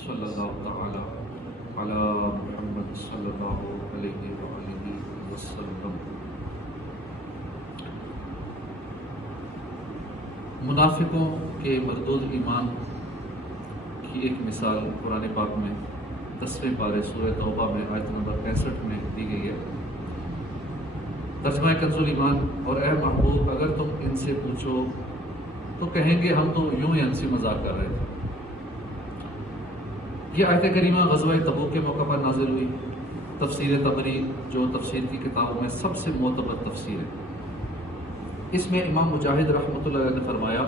صلی اللہ تعالی علی محمد صلی اللہ علیہ وآلہ وسلم۔ منافقوں کے مردود ایمان کی ایک مثال قرآن پاک میں 10ویں پارے سورہ توبہ میں آیت نمبر 65 میں دی گئی ہے۔ ترجمہ کنز الایمان: اور اے محبوب اگر تم ان سے پوچھو تو کہیں گے ہم تو یوں ہی ہنسی مذاق کر رہے تھے۔ یہ آیت کریمہ غزوہ تبوک کے موقع پر نازل ہوئی۔ تفسیر طبری جو تفسیر کی کتابوں میں سب سے معتبر تفسیر ہے، اس میں امام مجاہد رحمۃ اللہ علیہ نے فرمایا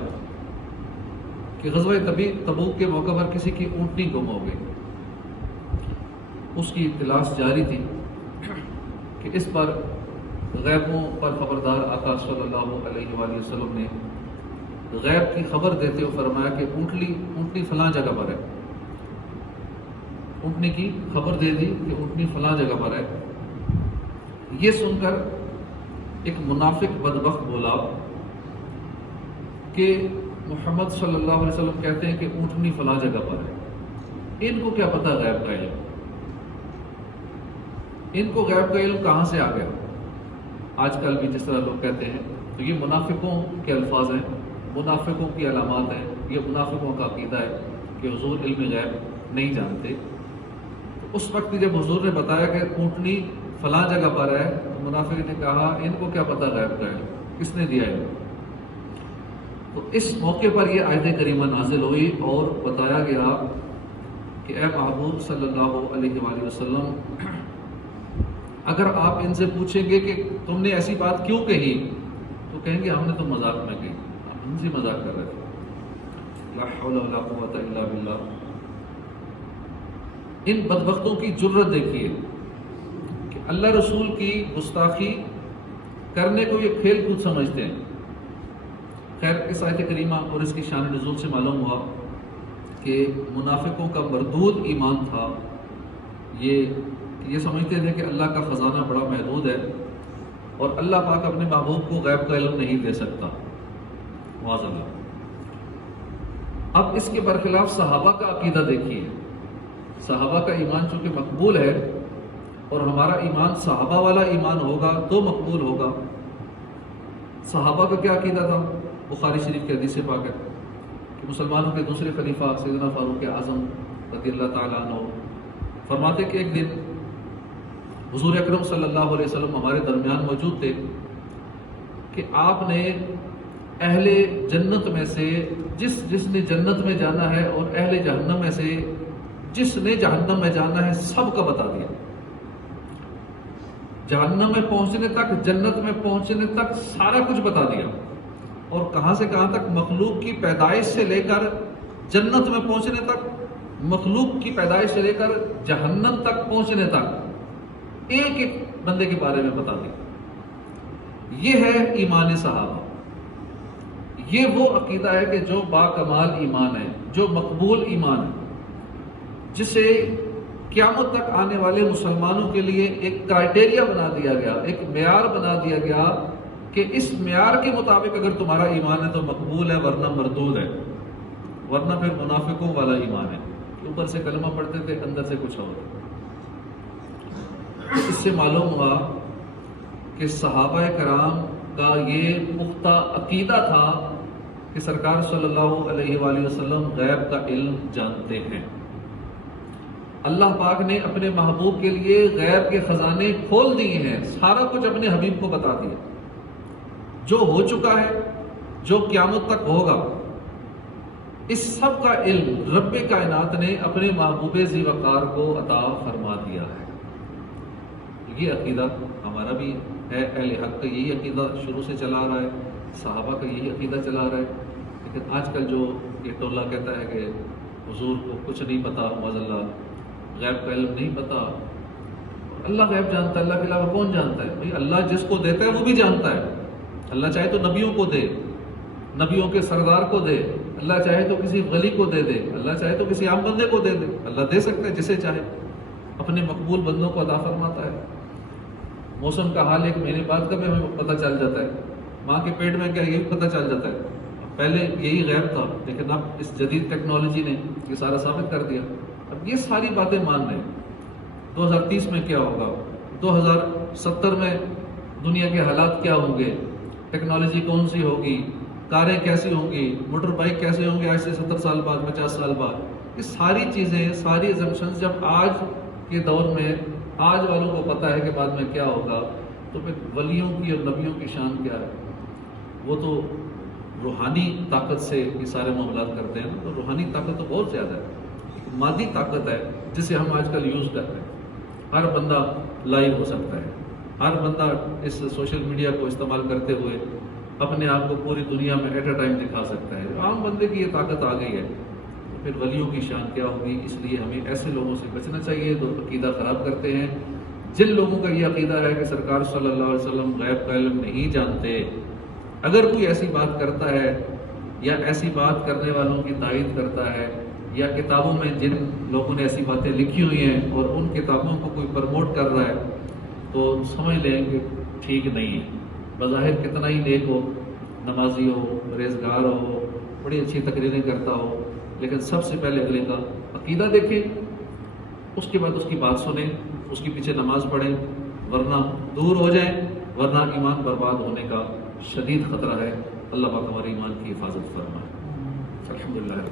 کہ غزوہ تبوک کے موقع پر کسی کی اونٹنی گم ہو گئی۔ اس کی تلاش جاری تھی کہ اس پر غیبوں پر خبردار آقا صلی اللہ علیہ وآلہ وسلم نے غیب کی خبر دیتے ہوئے فرمایا کہ اونٹنی فلاں جگہ پر ہے۔ اونٹنی کی خبر دے دی کہ اونٹنی فلاں جگہ پر ہے۔ یہ سن کر ایک منافق بدبخت بولا کہ محمد صلی اللہ علیہ وسلم کہتے ہیں کہ اونٹنی فلاں جگہ پر ہے، ان کو کیا پتہ غیب کا علم، ان کو غیب کا علم کہاں سے آ گیا؟ آج کل بھی جس طرح لوگ کہتے ہیں، تو یہ منافقوں کے الفاظ ہیں، منافقوں کی علامات ہیں، یہ منافقوں کا عقیدہ ہے کہ حضور علم غیب نہیں جانتے۔ اس وقت جب حضور نے بتایا کہ اونٹنی فلاں جگہ پر ہے، تو منافق نے کہا ان کو کیا پتہ غیب کا علم، کس نے دیا علم؟ تو اس موقع پر یہ آیت کریمہ نازل ہوئی اور بتایا گیا کہ اے محبوب صلی اللہ علیہ وآلہ وسلم، اگر آپ ان سے پوچھیں گے کہ تم نے ایسی بات کیوں کہی، تو کہیں گے ہم نے تو مذاق میں کہی، ہم ان سے مذاق کر رہے تھے۔ لا حول ولا قوت الا باللہ۔ ان بدبختوں کی جرت دیکھیے کہ اللہ رسول کی گستاخی کرنے کو یہ کھیل کود سمجھتے ہیں۔ خیر، اس آیت کریمہ اور اس کی شان نزول سے معلوم ہوا کہ منافقوں کا مردود ایمان تھا، یہ سمجھتے تھے کہ اللہ کا خزانہ بڑا محدود ہے اور اللہ پاک اپنے محبوب کو غیب کا علم نہیں دے سکتا، معاذ اللہ۔ اب اس کے برخلاف صحابہ کا عقیدہ دیکھیے۔ صحابہ کا ایمان چونکہ مقبول ہے اور ہمارا ایمان صحابہ والا ایمان ہوگا تو مقبول ہوگا۔ صحابہ کا کیا عقیدہ تھا؟ بخاری شریف کے حدیث پاک ہے کہ مسلمانوں کے دوسرے خلیفہ سیدنا فاروق اعظم رضی اللہ تعالیٰ عنہ فرماتے کہ ایک دن حضور اکرم صلی اللہ علیہ وسلم ہمارے درمیان موجود تھے کہ آپ نے اہل جنت میں سے جس نے جنت میں جانا ہے اور اہل جہنم میں سے جس نے جہنم میں جانا ہے سب کا بتا دیا۔ جہنم میں پہنچنے تک، جنت میں پہنچنے تک سارا کچھ بتا دیا، اور کہاں سے کہاں تک، مخلوق کی پیدائش سے لے کر جنت میں پہنچنے تک، مخلوق کی پیدائش سے لے کر جہنم تک پہنچنے تک ایک ایک بندے کے بارے میں بتا دیا۔ یہ ہے ایمان صحابہ۔ یہ وہ عقیدہ ہے کہ جو با کمال ایمان ہے، جو مقبول ایمان ہے، جسے قیامت تک آنے والے مسلمانوں کے لیے ایک کرائٹیریا بنا دیا گیا، ایک معیار بنا دیا گیا کہ اس معیار کے مطابق اگر تمہارا ایمان ہے تو مقبول ہے، ورنہ مردود ہے، ورنہ پھر منافقوں والا ایمان ہے، اوپر سے کلمہ پڑھتے تھے اندر سے کچھ اور۔ اس سے معلوم ہوا کہ صحابہ کرام کا یہ پختہ عقیدہ تھا کہ سرکار صلی اللہ علیہ وآلہ وسلم غیب کا علم جانتے ہیں۔ اللہ پاک نے اپنے محبوب کے لیے غیب کے خزانے کھول دیے ہیں، سارا کچھ اپنے حبیب کو بتا دیا، جو ہو چکا ہے، جو قیامت تک ہوگا، اس سب کا علم رب کائنات نے اپنے محبوب ذی وقار کو عطا فرما دیا ہے۔ یہ عقیدہ ہمارا بھی ہے، اہل حق کا یہی عقیدہ شروع سے چلا آ رہا ہے، صحابہ کا یہی عقیدہ چلا آ رہا ہے۔ لیکن آج کل جو یہ ٹولہ کہتا ہے کہ حضور کو کچھ نہیں پتا، معاذ اللہ، غیب کا علم نہیں پتا، اللہ غیب جانتا ہے، اللہ کے علاوہ کون جانتا ہے؟ بھئی اللہ جس کو دیتا ہے وہ بھی جانتا ہے۔ اللہ چاہے تو نبیوں کو دے، نبیوں کے سردار کو دے، اللہ چاہے تو کسی ولی کو دے دے، اللہ چاہے تو کسی عام بندے کو دے دے، اللہ دے سکتا ہے جسے چاہے، اپنے مقبول بندوں کو عطا فرماتا ہے۔ موسم کا حال ایک مہینے بعد کا بھی ہمیں پتہ چل جاتا ہے، ماں کے پیٹ میں کیا یہ بھی پتہ چل جاتا ہے۔ پہلے یہی غیب تھا، لیکن اب اس جدید ٹیکنالوجی نے یہ سارا ثابت کر دیا۔ اب یہ ساری باتیں مان رہے ہیں 2030 میں کیا ہوگا، 2070 میں دنیا کے حالات کیا ہوں گے، ٹیکنالوجی کون سی ہوگی، کاریں کیسی ہوں گی، موٹر بائک کیسے ہوں گے آج سے 70 سال بعد، 50 سال بعد، یہ ساری چیزیں، ساری ایزمپشنز جب آج کے دور میں آج والوں کو پتہ ہے کہ بعد میں کیا ہوگا، تو پھر ولیوں کی اور نبیوں کی شان کیا ہے؟ وہ تو روحانی طاقت سے یہ سارے معاملات کرتے ہیں، تو روحانی طاقت تو بہت زیادہ ہے، مادی طاقت ہے جسے ہم آج کل یوز کرتے ہیں۔ ہر بندہ لائیو ہو سکتا ہے، ہر بندہ اس سوشل میڈیا کو استعمال کرتے ہوئے اپنے آپ کو پوری دنیا میں ایٹ اے ٹائم دکھا سکتا ہے۔ عام بندے کی یہ طاقت آ گئی ہے، پھر ولیوں کی شان کیا ہوگی؟ اس لیے ہمیں ایسے لوگوں سے بچنا چاہیے جو عقیدہ خراب کرتے ہیں۔ جن لوگوں کا یہ عقیدہ ہے کہ سرکار صلی اللہ علیہ وسلم غیب کا علم نہیں جانتے، اگر کوئی ایسی بات کرتا ہے یا ایسی بات کرنے والوں کی تائید کرتا ہے، یا کتابوں میں جن لوگوں نے ایسی باتیں لکھی ہوئی ہیں اور ان کتابوں کو کوئی پروموٹ کر رہا ہے، تو سمجھ لیں کہ ٹھیک نہیں ہے۔ بظاہر کتنا ہی نیک ہو، نمازی ہو، پرہیزگار ہو، بڑی اچھی تقریریں کرتا ہو، لیکن سب سے پہلے اگلے کا عقیدہ دیکھیں، اس کے بعد اس کی بات سنیں، اس کے پیچھے نماز پڑھیں، ورنہ دور ہو جائیں، ورنہ ایمان برباد ہونے کا شدید خطرہ ہے۔ اللہ پاک ہمارے ایمان کی حفاظت فرمائے۔ الحمدللہ۔